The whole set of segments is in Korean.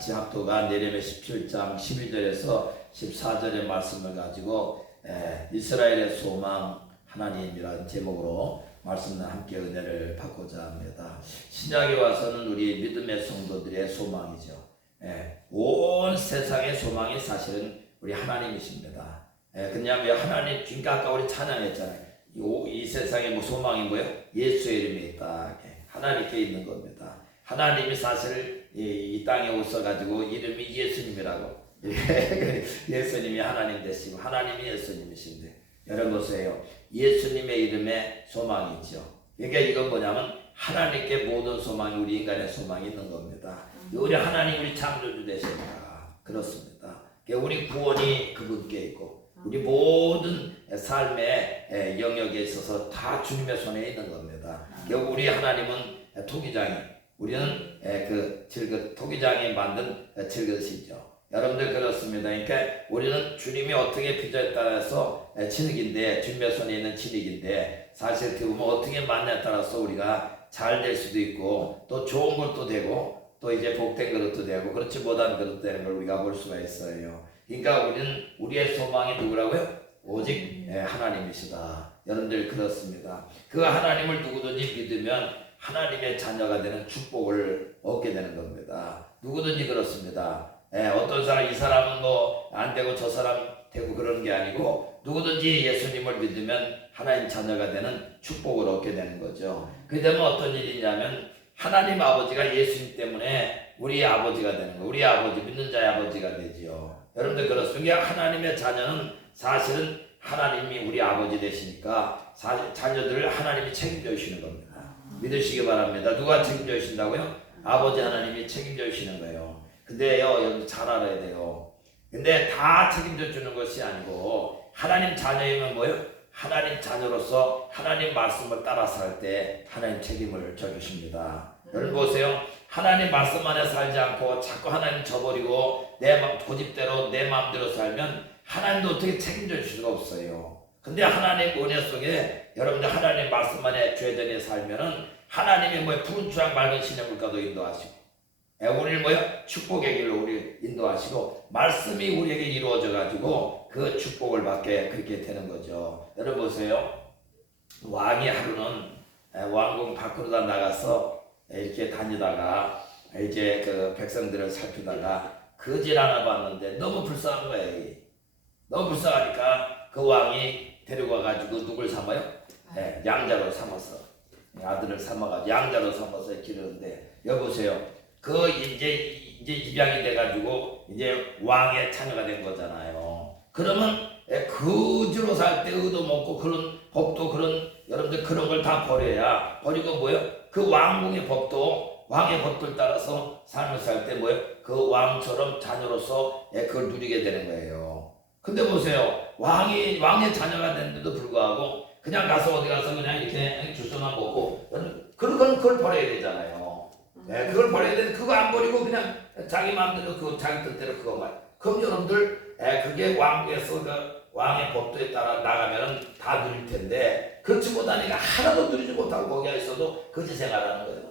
같이 합도가 내려면 17장 12절에서 14절의 말씀을 가지고 이스라엘의 소망 하나님이라는 제목으로 말씀을 함께 은혜를 받고자 합니다. 신약에 와서는 우리 믿음의 성도들의 소망이죠. 온 세상의 소망이 사실은 우리 하나님이십니다. 그냥 왜 하나님, 그러니까 아까 우리 찬양했잖아요. 이 세상에 뭐 소망이 뭐예요? 예수의 이름에 있다. 하나님께 있는 겁니다. 하나님이 사실 이 땅에 오셔가지고 이름이 예수님이라고. 예수님이 하나님 되시고 하나님이 예수님이신데, 여러분 보세요. 예수님의 이름에 소망이 있죠. 그러니까 이건 뭐냐면 하나님께 모든 소망이, 우리 인간의 소망이 있는 겁니다. 우리 하나님, 우리 창조주 되십니다. 그렇습니다. 우리 구원이 그분께 있고 우리 모든 삶의 영역에 있어서 다 주님의 손에 있는 겁니다. 우리 하나님은 토기장이, 우리는 토기장이 만든 질그릇이죠. 여러분들 그렇습니다. 그러니까 우리는 주님이 어떻게 빚에 따라서 진흙인데, 주님의 손에 있는 진흙인데, 사실 그 보면 어떻게 만나에 따라서 우리가 잘 될 수도 있고 또 좋은 것도 되고 또 이제 복된 그릇도 되고 그렇지 못한 그릇도 되는 걸 우리가 볼 수가 있어요. 그러니까 우리는, 우리의 소망이 누구라고요? 오직 하나님이시다. 여러분들 그렇습니다. 그 하나님을 누구든지 믿으면 하나님의 자녀가 되는 축복을 얻게 되는 겁니다. 누구든지 그렇습니다. 어떤 사람, 이 사람은 뭐 안 되고 저 사람 되고 그러는 게 아니고, 누구든지 예수님을 믿으면 하나님 자녀가 되는 축복을 얻게 되는 거죠. 그게 되면 어떤 일이냐면 하나님 아버지가 예수님 때문에 우리 아버지가 되는 거예요. 우리 아버지, 믿는 자의 아버지가 되지요. 여러분들 그렇습니다. 하나님의 자녀는 사실은 하나님이 우리 아버지 되시니까 자녀들을 하나님이 책임져 주시는 겁니다. 믿으시기 바랍니다. 누가 책임져 주신다고요? 아버지 하나님이 책임져 주시는 거예요. 근데요, 여러분 잘 알아야 돼요. 근데 다 책임져 주는 것이 아니고, 하나님 자녀이면 뭐예요? 하나님 자녀로서 하나님 말씀을 따라서 할 때 하나님 책임을 져주십니다. 여러분 보세요. 하나님 말씀 안에 살지 않고 자꾸 하나님 저버리고 내 고집대로 내 마음대로 살면 하나님도 어떻게 책임져 줄 수가 없어요. 근데 하나님 은혜 속에 여러분들 하나님 말씀 안에 죄전에 살면은 하나님이 뭐예요? 푸른 추랑 맑은 시냇 물가도 인도하시고, 우리를 뭐예요? 축복의 길로 우리 인도하시고, 말씀이 우리에게 이루어져 가지고 그 축복을 받게 그렇게 되는 거죠. 여러분 보세요. 왕이 하루는 왕궁 밖으로 다 나가서 이렇게 다니다가 이제 그 백성들을 살피다가 거지를 하나 봤는데 너무 불쌍한 거예요. 너무 불쌍하니까 그 왕이 데리고 가지고 누굴 삼아요? 양자로 삼아서, 아들을 삼아가지고 양자로 삼아서 기르는데, 여보세요. 그 이제 입양이 돼가지고 이제 왕의 자녀가 된 거잖아요. 그러면 거지로 살 때 의도 먹고 그런 법도, 그런 여러분들 그런 걸 다 버려야, 버리고 뭐요? 그 왕궁의 법도, 왕의 법들 따라서 삶을 살 때 뭐요? 그 왕처럼 자녀로서 그걸 누리게 되는 거예요. 근데 보세요. 왕의 자녀가 됐는데도 불구하고 그냥 가서 어디 가서 그냥 이렇게 주소나 먹고, 그걸 버려야 되잖아요. 그걸 버려야 되는데 그거 안 버리고 그냥 자기 마음대로 그 자기 뜻대로 그거만. 그럼 여러분들 그게 왕궁에서 그 왕의 법도에 따라 나가면은 다 누릴 텐데, 그렇지 못하니까 하나도 누리지 못하고 거기에 있어도 거지 생활하는 거예요.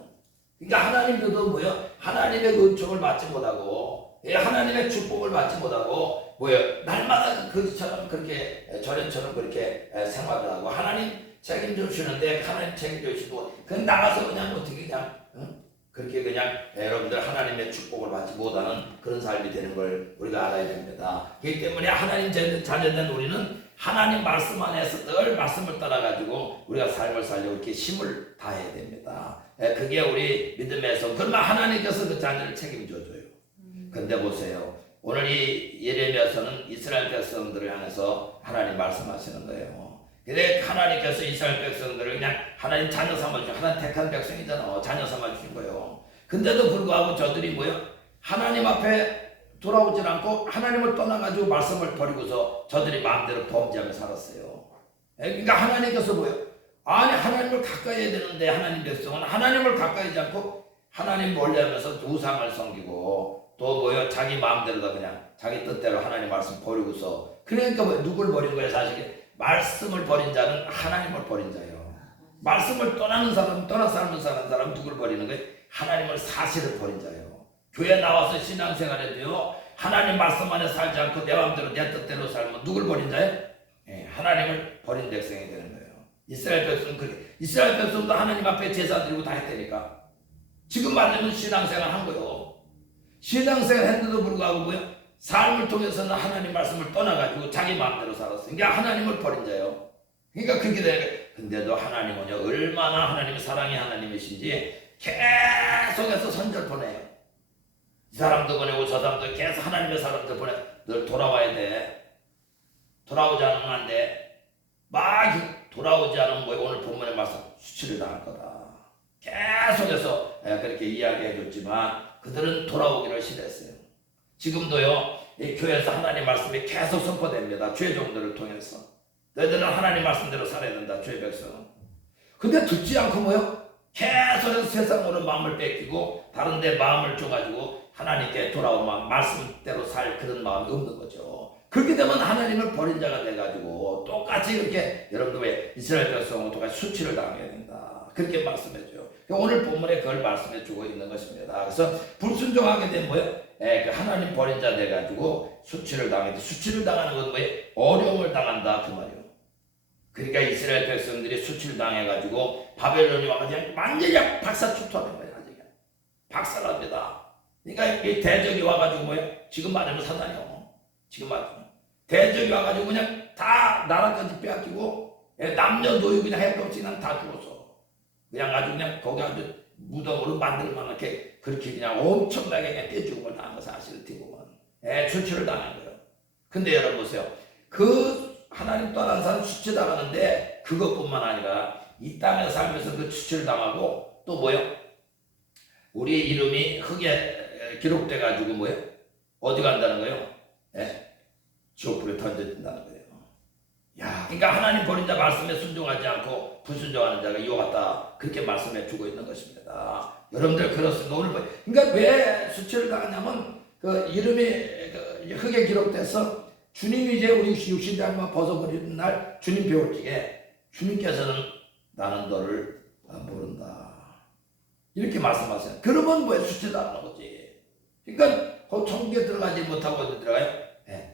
그러니까 하나님도 뭐요? 하나님의 은총을 받지 못하고, 하나님의 축복을 받지 못하고 뭐요? 날마다 거지처럼 그렇게 저런처럼 그렇게 생활을 하고, 하나님 책임져 주시는데 하나님 책임져 주시고 그냥 나가서 그냥 어떻게 그냥 그렇게 그냥 여러분들 하나님의 축복을 받지 못하는 그런 삶이 되는 걸 우리가 알아야 됩니다. 그렇기 때문에 하나님 자녀된 우리는 하나님 말씀 안에서 늘 말씀을 따라가지고 우리가 삶을 살려고 이렇게 힘을 다해야 됩니다. 그게 우리 믿음에서, 그러면 하나님께서 그 자녀를 책임져줘요. 근데 보세요. 오늘 이 예레미야서는 이스라엘 백성들을 향해서 하나님 말씀하시는 거예요. 근데 하나님께서 이스라엘 백성들을 그냥 하나님 자녀 삼아주신, 하나님 택한 백성이잖아. 자녀 삼아주신 거예요. 근데도 불구하고 저들이 뭐예요? 하나님 앞에 돌아오질 않고 하나님을 떠나가지고 말씀을 버리고서 저들이 마음대로 범죄하며 살았어요. 그러니까 하나님께서 뭐예요? 아니, 하나님을 가까이 해야 되는데 하나님 백성은 하나님을 가까이 하지 않고 하나님 멀리하면서 우상을 섬기고 또 뭐예요? 자기 마음대로 그냥 자기 뜻대로 하나님 말씀 버리고서, 그러니까 뭐 누굴 버린 거예요? 사실 말씀을 버린 자는 하나님을 버린 자예요. 말씀을 떠나는 사람, 떠나 삶을 사는 사람은 누굴 버리는 거예요? 하나님을, 사실을 버린 자예요. 교회 나와서 신앙생활해도요 하나님 말씀 안에 살지 않고 내 마음대로 내 뜻대로 살면 누굴 버린 자예요? 하나님을 버린 백성이 되는 거예요. 이스라엘 백성은 그렇게, 이스라엘 백성도 하나님 앞에 제사 드리고 다 했다니까. 지금 말하면 신앙생활 한 거예요. 신앙생활 했는데도 불구하고 뭐요? 삶을 통해서는 하나님 말씀을 떠나가지고 자기 마음대로 살았어요. 그러니까 하나님을 버린 자예요. 그러니까 그렇게 되는 거예요. 근데도 하나님은요 얼마나 하나님의 사랑이 하나님이신지 계속해서 선절 보내요. 이 사람도 보내고 저 사람도 계속 하나님의 사람들 보내. 널 돌아와야 돼. 돌아오지 않으면 안 돼. 막 돌아오지 않으면 뭐예요? 오늘 본문에 말씀 수치를 당할 거다. 계속해서 그렇게 이야기해 줬지만 그들은 돌아오기를 싫어했어요. 지금도요 이 교회에서 하나님 말씀이 계속 선포됩니다. 주의 종들을 통해서. 너희들은 하나님 말씀대로 살아야 된다. 주의 백성은. 근데 듣지 않고 뭐요? 계속해서 세상으로 마음을 뺏기고 다른 데 마음을 줘가지고 하나님께 돌아오면 말씀대로 살 그런 마음이 없는 거죠. 그렇게 되면 하나님을 버린 자가 돼가지고 똑같이 그렇게 여러분들 왜 이스라엘 백성은 똑같이 수치를 당해야 된다. 그렇게 말씀해줘요. 오늘 본문에 그걸 말씀해주고 있는 것입니다. 그래서 불순종하게 되면 뭐예요? 그 하나님 버린 자 돼가지고 수치를 당해도 수치를 당하는 건 뭐예요? 어려움을 당한다 그 말이에요. 그러니까 이스라엘 백성들이 수치를 당해가지고 바벨론이 와가지고 완전히 박살출토하는 거예요. 박살납니다. 그러니까 이 대적이 와가지고 뭐예요? 지금 말하면 사단이요. 지금 말하면 대적이 와가지고 그냥 다 나라까지 빼앗기고 남녀노유 그냥 할 것 없이 그냥 다 죽었어. 그냥 아주 그냥 거기 아주 무덤으로 만들만 이렇게 그렇게 그냥 엄청나게 그냥 떼죽음을 당한 거 사실을 듣고 수치를 당한 거예요. 근데 여러분 보세요. 그 하나님 떠난 사람 수치 당하는데 그것뿐만 아니라 이 땅에 살면서 그 수치를 당하고 또 뭐예요? 우리 이름이 흙에 기록돼 가지고 뭐예요? 어디 간다는 거예요? 지옥불에 던져진다는 거예요. 야, 그러니까 하나님 버린 자 말씀에 순종하지 않고 불순종하는 자가 이와 같다. 그렇게 말씀해 주고 있는 것입니다. 여러분들 그렇습니다. 오늘 그러니까 왜 수치를 당하냐면 그 이름이 그 흙에 기록돼서 주님이 이제 우리 육신장만 벗어버리는 날 주님 배울 적에 주님께서는 나는 너를 모른다. 이렇게 말씀하세요. 그러면 왜 수치 당하는 거지? 그러니까 그 천국에 들어가지 못하고 어디 들어가요?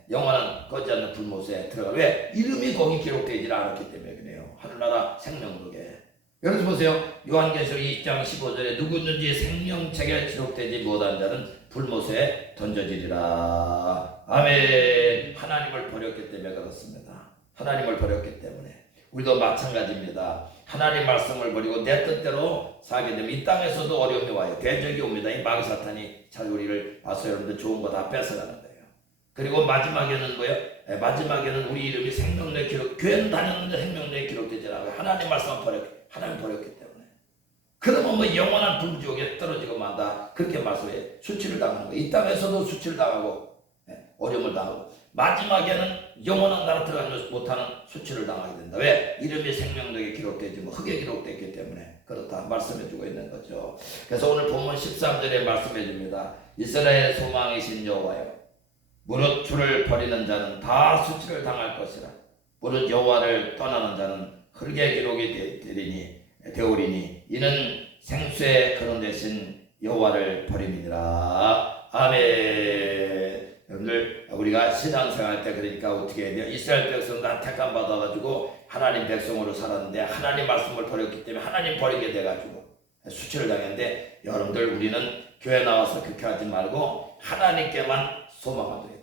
영원한 꺼지 않는 불못에 들어가. 왜? 이름이 거기 기록되지 않았기 때문에 그래요. 하늘나라 생명록에. 여기서 보세요. 요한계시록 2장 15절에 누구든지 생명책에 기록되지 못한 자는 불못에 던져지리라. 아멘. 하나님을 버렸기 때문에 그렇습니다. 하나님을 버렸기 때문에. 우리도 마찬가지입니다. 하나님 말씀을 버리고 내 뜻대로 살게 되면 이 땅에서도 어려움이 와요. 대적이 옵니다. 이 마귀 사탄이 잘 우리를 와서 여러분들 좋은 거 다 뺏어가는 거예요. 그리고 마지막에는 뭐예요? 마지막에는 우리 이름이 생명록에 기록, 교회는 다녔는데 생명록에 기록되지 않아요. 하나님 말씀을 하나님 버렸기 때문에. 그러면 뭐 영원한 불지옥에 떨어지고 만다. 그렇게 말씀해. 수치를 당하는 거예요. 이 땅에서도 수치를 당하고 어려움을 당하고 마지막에는 영원한 나라 들어가지 못하는 수치를 당하게 된다. 왜? 이름이 생명록에 기록되지 뭐 흙에 기록됐기 때문에 그렇다 말씀해주고 있는 거죠. 그래서 오늘 본문 13절에 말씀해줍니다. 이스라엘의 소망이신 여호와여, 무릇 주를 버리는 자는 다 수치를 당할 것이라. 무릇 여호와를 떠나는 자는 흙에 기록이 되오리니 이는 생수의 근원 되신 여호와를 버림이니라. 아멘. 여러분들 우리가 신앙생활 때 그러니까 어떻게 해야 돼요? 이스라엘 백성 다 택함 받아가지고 하나님 백성으로 살았는데 하나님 말씀을 버렸기 때문에 하나님 버리게 돼가지고 수치를 당했는데 여러분들 우리는 교회 나와서 그렇게 하지 말고 하나님께만 소망을 둬야 돼요.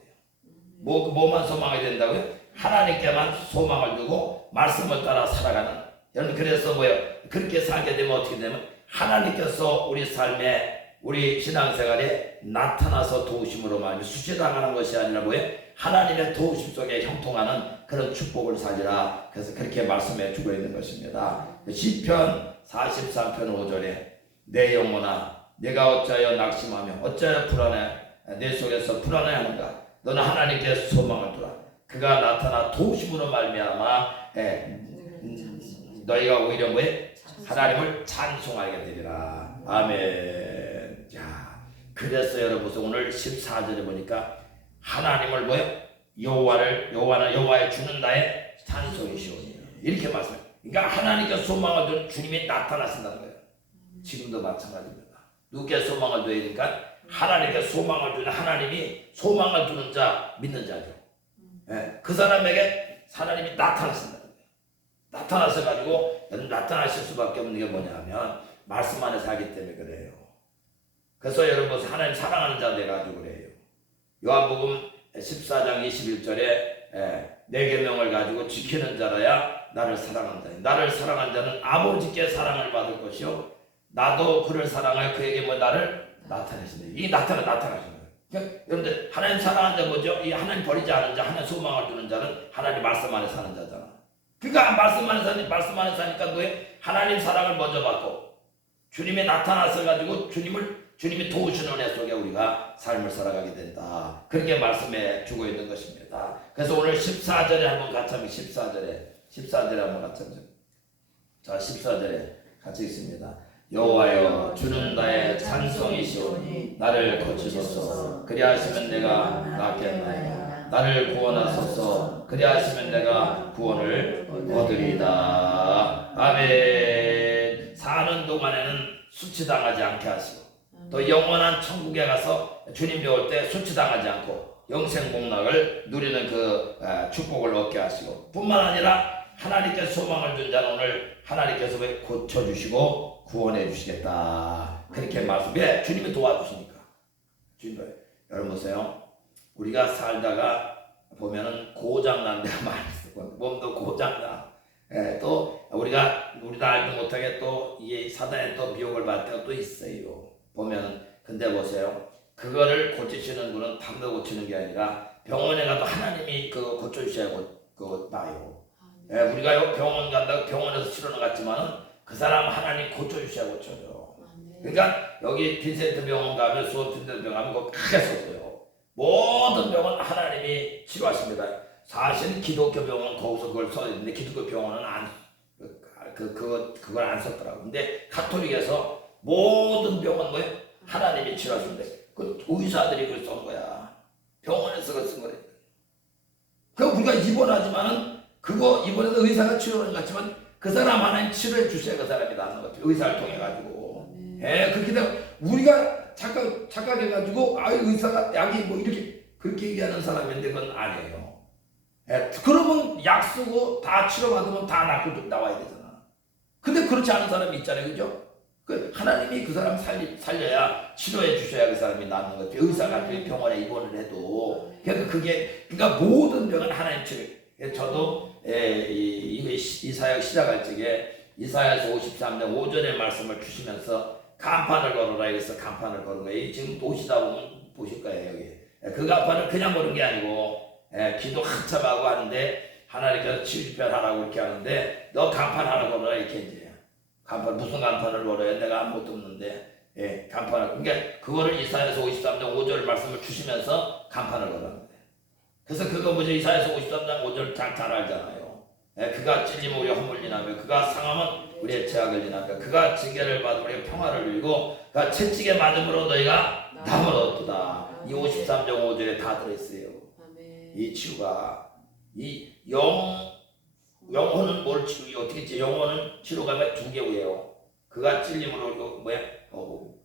뭐만 소망해야 된다고요? 하나님께만 소망을 두고 말씀을 따라 살아가는. 여러분 그래서 뭐예요? 그렇게 살게 되면 어떻게 되면 하나님께서 우리 삶에 우리 신앙생활에 나타나서 도우심으로 말미 수치당하는 것이 아니라 뭐예요? 하나님의 도우심 속에 형통하는 그런 축복을 살리라. 그래서 그렇게 말씀해 주고 있는 것입니다. 시편 43편 5절에 내 영혼아 내가 어찌하여 낙심하며 어찌하여 불안해 내 속에서 불안해하는가. 너는 하나님께 소망을 두라. 그가 나타나 도우심으로 말미암아 너희가 오히려 뭐해? 하나님을 찬송하게 되리라. 아멘. 자, 그래서 여러분 오늘 14절에 보니까 하나님을 뭐예요? 여호와의 주는 나의 찬송이시오니 이렇게 말씀해요. 그러니까 하나님께 소망을 둔 주님이 나타나신다는 거예요. 지금도 마찬가지입니다. 누구께 소망을 둬야 되니까 하나님께 소망을 주는, 하나님이 소망을 두는 자, 믿는 자죠. 예, 그 사람에게 하나님이 나타나신다. 나타나서 가지고 나타나실 수밖에 없는 게 뭐냐면 말씀 안에 살기 때문에 그래요. 그래서 여러분 하나님 사랑하는 자 돼가지고 그래요. 요한복음 14장 21절에 내 계명을 가지고 지키는 자라야 나를 사랑한다. 나를 사랑한 자는 아버지께 사랑을 받을 것이요 나도 그를 사랑하여 그에게 나를 나타내신다. 이게 나타나신 거예요. 그러니까 여러분들 하나님 사랑하는 자 뭐죠? 이 하나님 버리지 않은 자, 하나님 소망을 두는 자는 하나님 말씀 안에 사는 자잖아. 그러니까 말씀 안에 사니까 뭐에 하나님 사랑을 먼저 받고 주님이 나타나서 가지고 주님이 도우시는 은혜 속에 우리가 삶을 살아가게 된다. 그렇게 말씀해 주고 있는 것입니다. 그래서 오늘 14절에 한번 같이 하면 14절에 한번 같이 하면 자 14절에 같이 있습니다. 여호와여 주는 나의 찬송이시오니 나를 고치소서. 그리하시면 내가 낫겠나이다. 나를 구원하소서. 그리하시면 내가 구원을 얻으리다. 아멘. 사는 동안에는 수치당하지 않게 하시고 또 영원한 천국에 가서 주님 배울 때 수치당하지 않고 영생복락을 누리는 그 축복을 얻게 하시고 뿐만 아니라 하나님께 소망을 준 자는 오늘 하나님께서 고쳐주시고 구원해 주시겠다. 그렇게 말씀해 주님이 도와주시니까. 주님, 여러분 보세요. 우리가 살다가 보면은 고장난 데가 많이 있어. 몸도 고장나. 또 우리도 알지 못하게 또 이 사단에 또 미혹을 받을 때가 또 있어요. 보면은 근데 보세요. 그거를 고치시는 분은 담도 고치는 게 아니라 병원에 가도 하나님이 그 고쳐주셔야 나요. 우리가 병원 간다고 병원에서 치료는 갔지만은 그 사람 하나님 고쳐주셔야 고쳐요. 그러니까 여기 빈센트 병원 가면 수원 빈센트 병원 가면 그거 크게 썼어요. 모든 병은 하나님이 치료하십니다. 사실 기독교 병원은 거기서 그걸 써야 되는데 기독교 병원은 그걸 안 썼더라고. 근데 가톨릭에서 모든 병은 뭐예요? 하나님이 치료하신대. 그 의사들이 그걸 쓴 거야. 병원에서 그걸 쓴 거래. 그 우리가 입원하지만은 그거 입원해서 의사가 치료하는 것 같지만 그 사람 하나님 치료해 주셔야 그 사람이 낫는 것 같아요. 의사를 통해 가지고. 그렇게 되면 우리가 착각해 가지고 의사가 약이 뭐 이렇게 그렇게 얘기하는 사람인데 그건 아니에요. 그러면 약 쓰고 다 치료받으면 다 낫고 나와야 되잖아. 근데 그렇지 않은 사람이 있잖아요. 그죠? 하나님이 그 사람 살려야 치료해 주셔야 그 사람이 낫는 것 같아요. 의사가 병원에 입원을 해도. 그러니까 모든 병은 하나님 치료. 저도 이 사역 시작할 적에 이사야서 53장 5절의 말씀을 주시면서 간판을 걸어라 이래서 간판을 걸은 거예요. 지금 오시다 보면 보실 거예요. 여기 그 간판을 그냥 걸은 게 아니고 기도 한참 하고 하는데 하나님께서 치유집회하라고 이렇게 하는데 너 간판 하나 걸어라 이렇게 이제 간판 무슨 간판을 걸어야 내가 아무것도 없는데 간판을 그러니까 그거를 이사야서 53장 5절 말씀을 주시면서 간판을 걸었는데 그래서 그거 뭐죠? 이사야서 53장 5절 잘 알잖아요. 그가 찔리면 우리가 허물리 나며 그가 상하면 우리의 죄악을 지나며 그가 징계를 받으면 우리가 평화를 누리고 그가 채찍에 맞음으로 너희가 남을 얻도다. 이 53장 5절에 다 들어있어요. 이 치유가 이 영혼은 뭘 치료 어떻게 지 영혼은 치료가 두 개예요. 그가 찔림으로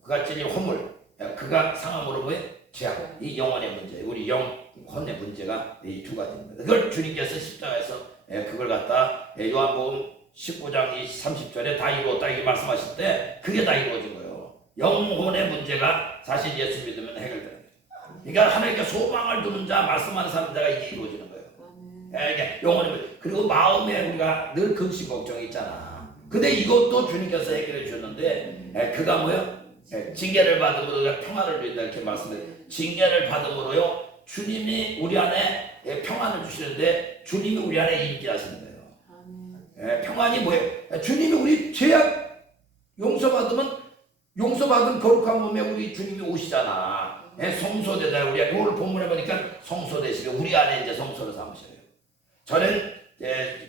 그가 찔림 허물 그가 상함으로 죄악 이 영혼의 문제 우리 영혼의 문제가 이 두 가지입니다. 그걸 주님께서 십자가에서 그걸 갖다 요한복음 19장 30절에 다 이루었다 이렇게 말씀하실 때 그게 다 이루어진 거예요. 영혼의 문제가 사실 예수 믿으면 해결되는 거예요. 그러니까 하나님께 소망을 두는 자 말씀하는 사는 자가 이게 이루어지는 거예요. 그러니까 영혼의 문제 그리고 마음에 우리가 늘 근심 걱정이 있잖아. 근데 이것도 주님께서 해결해 주셨는데 그가 뭐요? 징계를 받음으로 평안을 누린다 이렇게 말씀해요. 징계를 받음으로요 주님이 우리 안에 평안을 주시는데 주님이 우리 안에 임재하시는 거예요. 평안이 뭐예요? 주님이 우리 죄악 용서받은 거룩한 몸에 우리 주님이 오시잖아. 성소되다 우리가 이걸 본문에 보니까 성소되시고 우리 안에 이제 성소를 삼으셔요. 저는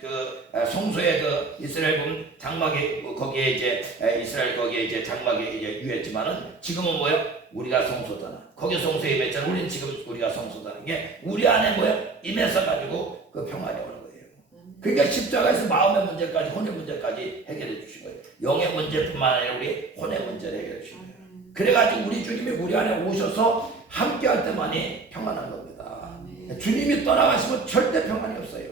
그 성소에 그 이스라엘 보면 장막에 거기에 이제 이스라엘 거기에 이제 장막에 이제 유했지만은 지금은 뭐요? 우리가 성소잖아. 거기 성소에 임했잖아. 우리는 지금 우리가 성소잖아. 이게 우리 안에 뭐요? 임해서 가지고 그 평안이 오는 거예요. 그러니까 십자가에서 마음의 문제까지 혼의 문제까지 해결해 주신 거예요. 영의 문제뿐만 아니라 우리 혼의 문제를 해결해 주신 거예요. 그래가지고 우리 주님이 우리 안에 오셔서 함께 할 때만이 평안한 겁니다. 주님이 떠나가시면 절대 평안이 없어요.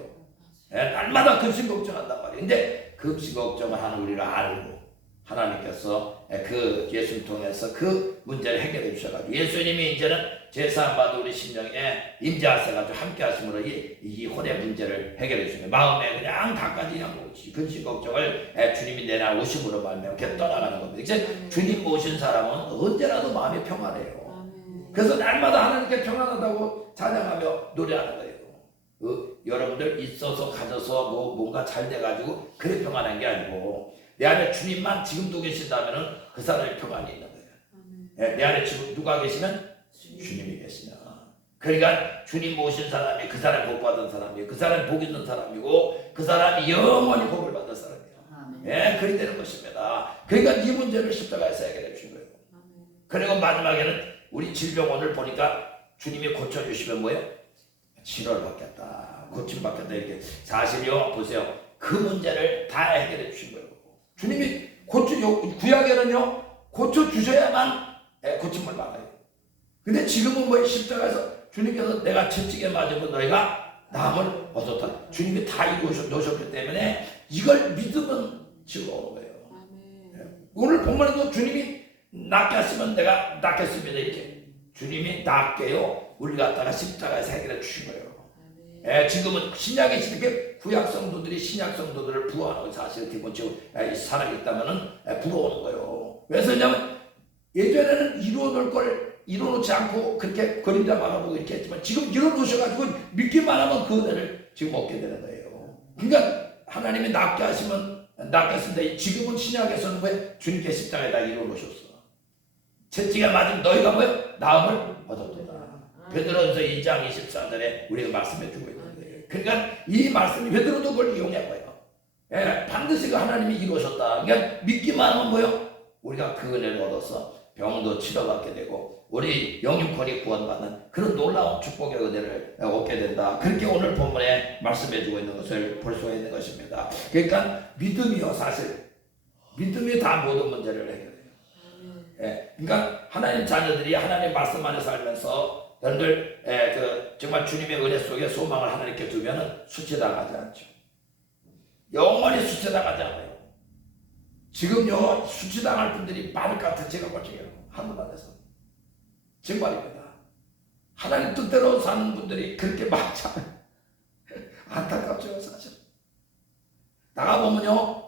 날마다 근심 걱정한단 말이에요. 근데 근심 걱정을 하는 우리를 알고 하나님께서 그 예수를 통해서 그 문제를 해결해 주셔가지고 예수님이 이제는 제사함 받은 우리 심령에 임재하셔가지고 함께 하심으로 이 혼의 문제를 해결해 주시는 마음에 그냥 다까지 그냥 근심 걱정을 주님이 내나 오심으로 말미암아 떠나가는 겁니다. 이제 주님 모신 사람은 언제라도 마음이 평안해요. 그래서 날마다 하나님께 평안하다고 찬양하며 노래하는 거예요. 여러분들 있어서 가져서 뭔가 잘 돼가지고 그래 평안한 게 아니고 내 안에 주님만 지금도 계신다면 그 사람이 평안이 있는 거예요. 내 안에 지금 누가 계시면 주님이 계시면 그러니까 주님 모신 사람이 그 사람이 복 받은 사람이에요. 그 사람이 복 있는 사람이고 그 사람이 영원히 복을 받은 사람이에요. 그리 되는 것입니다. 그러니까 이 문제를 십자가에서 해결해 주신 거예요. 그리고 마지막에는 우리 질병 오늘 보니까 주님이 고쳐주시면 뭐예요? 치료를 받겠다, 고침 받겠다 이렇게 사실요 보세요. 그 문제를 다 해결해 주신 거예요. 주님이 구약에는요 고쳐 주셔야만 고침을 받아요. 근데 지금은 뭐 십자가에서 주님께서 내가 채찍에 맞으면 너희가 나음을 얻었다. 주님이 다 이루어 놓으셨기 때문에 이걸 믿으면 즐거운 거예요. 오늘 본문에도 주님이 낫게 하시면 내가 낫겠습니다 이렇게 주님이 낫게요 우리 갖다가 십자가에서 해결해 주신 거예요. 지금은 신약에 이렇게 구약 성도들이 신약 성도들을 부하는 사실 기본적으로 살아있다면은 부러워하는 거예요. 왜 그러냐면 예전에는 이루어놓을 걸 이루어놓지 않고 그렇게 그림자 막아보고 이렇게 했지만 지금 이루어놓으셔가지고 믿기만 하면 그 은혜를 지금 얻게 되는 거예요. 그러니까 하나님이 낫게 하시면 낫겠습니다. 지금은 신약에서는 왜 주님께 십자가에다 이루어놓으셨어. 채찍에 맞으면 너희가 뭐예요? 나음을 얻었도다. 베드로전서 2장 24절에 우리가 말씀해 주고 있는 거예요. 그러니까 이 말씀이 베드로도 그걸 이용한 거예요. 반드시 그 하나님이 이루셨다. 그러니까 믿기만 하면 뭐예요? 우리가 그 은혜를 얻어서 병도 치료받게 되고 우리 영육혼이 구원받는 그런 놀라운 축복의 은혜를 얻게 된다. 그렇게 오늘 본문에 말씀해 주고 있는 것을 볼 수가 있는 것입니다. 그러니까 믿음이요 사실 믿음이 다 모든 문제를 해결해요. 그러니까 하나님 자녀들이 하나님 말씀 안에 살면서 여러분들 정말 주님의 은혜 속에 소망을 하나님께 두면은 수치당하지 않죠. 영원히 수치당하지 않아요. 지금요 수치당할 분들이 많을 것 같아. 제가 볼게요. 하늘 안에서 정말입니다. 하나님 뜻대로 사는 분들이 그렇게 많잖아요. 안타깝죠 사실. 나가보면요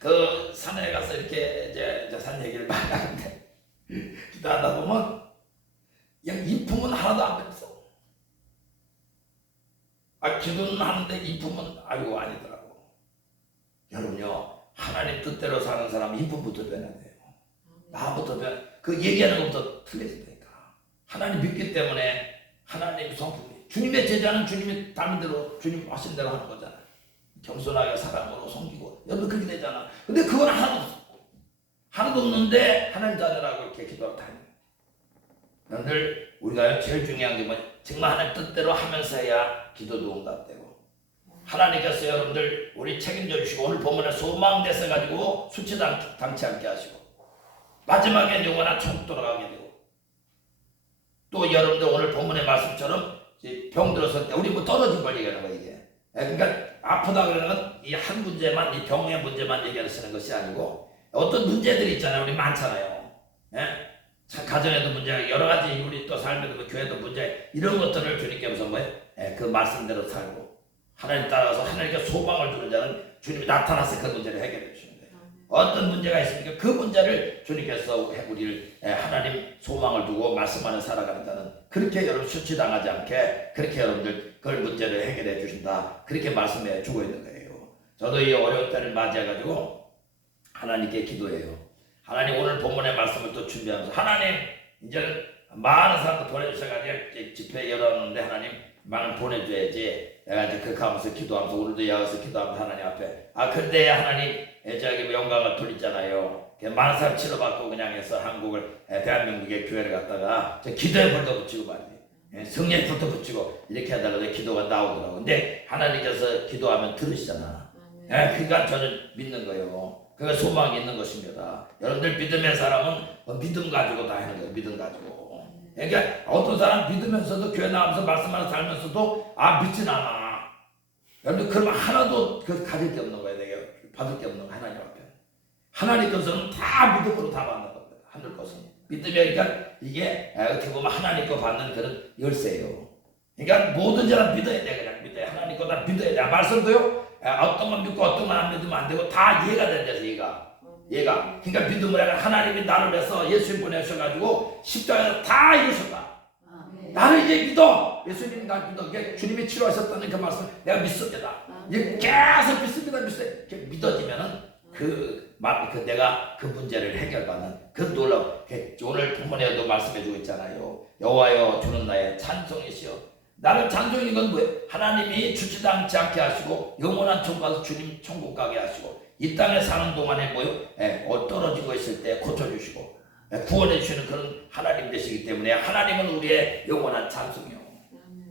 그 산에 가서 이렇게 이제 산 얘기를 많이 하는데 기도하다 보면 그냥 인품은 하나도 안 변했어. 기도는 하는데 인품은 알고 아니더라고. 여러분요 하나님 뜻대로 사는 사람은 인품부터 변해야 돼요. 마음부터 그 얘기하는 것부터 틀려진다니까. 하나님 믿기 때문에 하나님 성품이 주님의 제자는 주님이 닮은 대로 주님 하신 대로 하는 거잖아요. 겸손하게 사랑으로 섬기고 여러분 그렇게 되잖아. 근데 그건 하나도 없는데 하나님 자녀라고 이렇게 기도하고 다니는 거예요. 늘 우리가 제일 중요한 게 뭐냐 정말 하나님 뜻대로 하면서 해야 기도도 응답되고 하나님께서 여러분들 우리 책임져 주시고 오늘 본문에 소망돼서 가지고 수치당치 않게 하시고 마지막에 영원한 천국 돌아가게 되고 또 여러분들 오늘 본문의 말씀처럼 병 들었을 때 우리 뭐 떨어진 걸 얘기하는 거예요 이게. 그러니까 아프다 그러는 건 이 한 문제만 이 병의 문제만 얘기하시는 것이 아니고 어떤 문제들이 있잖아요. 우리 많잖아요. 가정에도 문제가 여러 가지 우리 또 삶에도 교회도 문제 이런 것들을 주님께서 뭐예요? 그 말씀대로 살고 하나님 따라서 하나님께 소망을 주는 자는 주님이 나타나서 그 문제를 해결해 주시는 거예요. 어떤 문제가 있으니까 그 문제를 주님께서 우리를 하나님 소망을 두고 말씀 안에 살아가는 자는 그렇게 여러분 수치당하지 않게 그렇게 여러분들 그 문제를 해결해 주신다. 그렇게 말씀해 주고 있는 거예요. 저도 이 어려운 때를 맞이해가지고 하나님께 기도해요. 하나님 오늘 본문의 말씀을 또 준비하면서 하나님 이제 많은 사람들 보내주셔가지고 집회 열었는데 하나님 많은 보내줘야지. 내가 이제 그렇게 하면서 기도하면서 오늘도 여기서 기도하면서 하나님 앞에 그런데 하나님 저기 영광을 돌리잖아요. 많은 사람 치료받고 그냥 해서 한국을 대한민국의 교회를 갔다가 기도의 불도 붙이고 말이에요. 성령의 불도 붙이고 이렇게 하다가 기도가 나오더라고. 근데 하나님께서 기도하면 들으시잖아. 그러니까 저는 믿는 거예요. 그게 소망이 있는 것입니다. 여러분들 믿음의 사람은 믿음 가지고 다 하는 거예요. 믿음 가지고. 그러니까 어떤 사람 믿으면서도 교회 나와서 말씀하면서 살면서도 믿진 않아. 여러분들 그러면 하나도 가질 게 없는 거예요. 내가 받을 게 없는 거 하나님 앞에. 하나님 것은 다 믿음으로 다 받는 겁니다. 하늘 것은. 믿음이 그러니까 이게 어떻게 보면 하나님 거 받는 그런 열쇠예요. 그러니까 뭐든지 다 믿어야 돼. 그냥 믿어야 하나님 거 다 믿어야 돼. 말씀도요. 어떤 건 믿고 어떤 건 안 믿으면 안 되고 다 이해가 된대서 얘가. 그러니까 믿음을 해가 하나님이 나를 위해서 예수님 보내셔가지고 십자가에서 다 이루셨다. 나를 이제 믿어. 예수님 날 믿어. 주님이 치료하셨다는 그 말씀 내가 믿습니다. 이게 계속 믿습니다. 믿어지면은 내가 그 문제를 해결받는 그 놀라운 오늘 본문에도 말씀해주고 있잖아요. 여호와여 주는 나의 찬송이시여. 나를 찬송인 건 뭐예요? 하나님이 주지도 않지 않게 하시고 영원한 천국 가서 주님 천국 가게 하시고 이 땅에 사는 동안에 뭐요? 떨어지고 있을 때 고쳐주시고 구원해 주시는 그런 하나님 되시기 때문에 하나님은 우리의 영원한 찬송이요.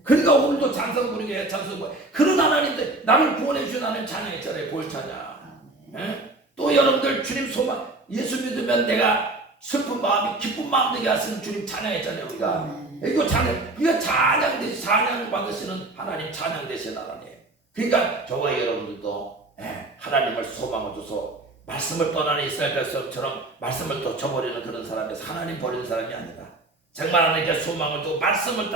그러니까 오늘도 찬송 부르게 찬송 부르게 그런 하나님들 나를 구원해 주신 하나님 찬양했잖아요. 볼찬양. 또 여러분들 주님 소망 예수 믿으면 내가 슬픈 마음이 기쁜 마음 되게 하시는 주님 찬양했잖아요. 우리가 이거 찬양 받으시는 하나님 찬양 되신 하나님. 그러니까 저와 여러분들도 하나님을 소망을 줘서 말씀을 떠나는 이스라엘 백성처럼 말씀을 또 저버리는 그런 사람에서 하나님 버리는 사람이 아니다. 정말 하나님께 소망을 두고 말씀을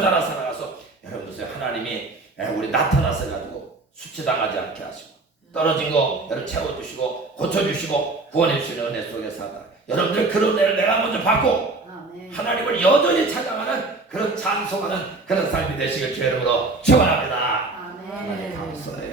따라 살아가서 여러분들 하나님이 우리 나타나서 가지고 수치당하지 않게 하시고 떨어진 거 여러분 채워주시고 고쳐주시고 구원해주시는 은혜 속에 살다. 여러분들 그런 은혜를 내가 먼저 받고 하나님을 여전히 찬양하는 그런 찬송하는 그런 삶이 되시길 주의 이름으로 축원합니다. 아멘. 감사해요.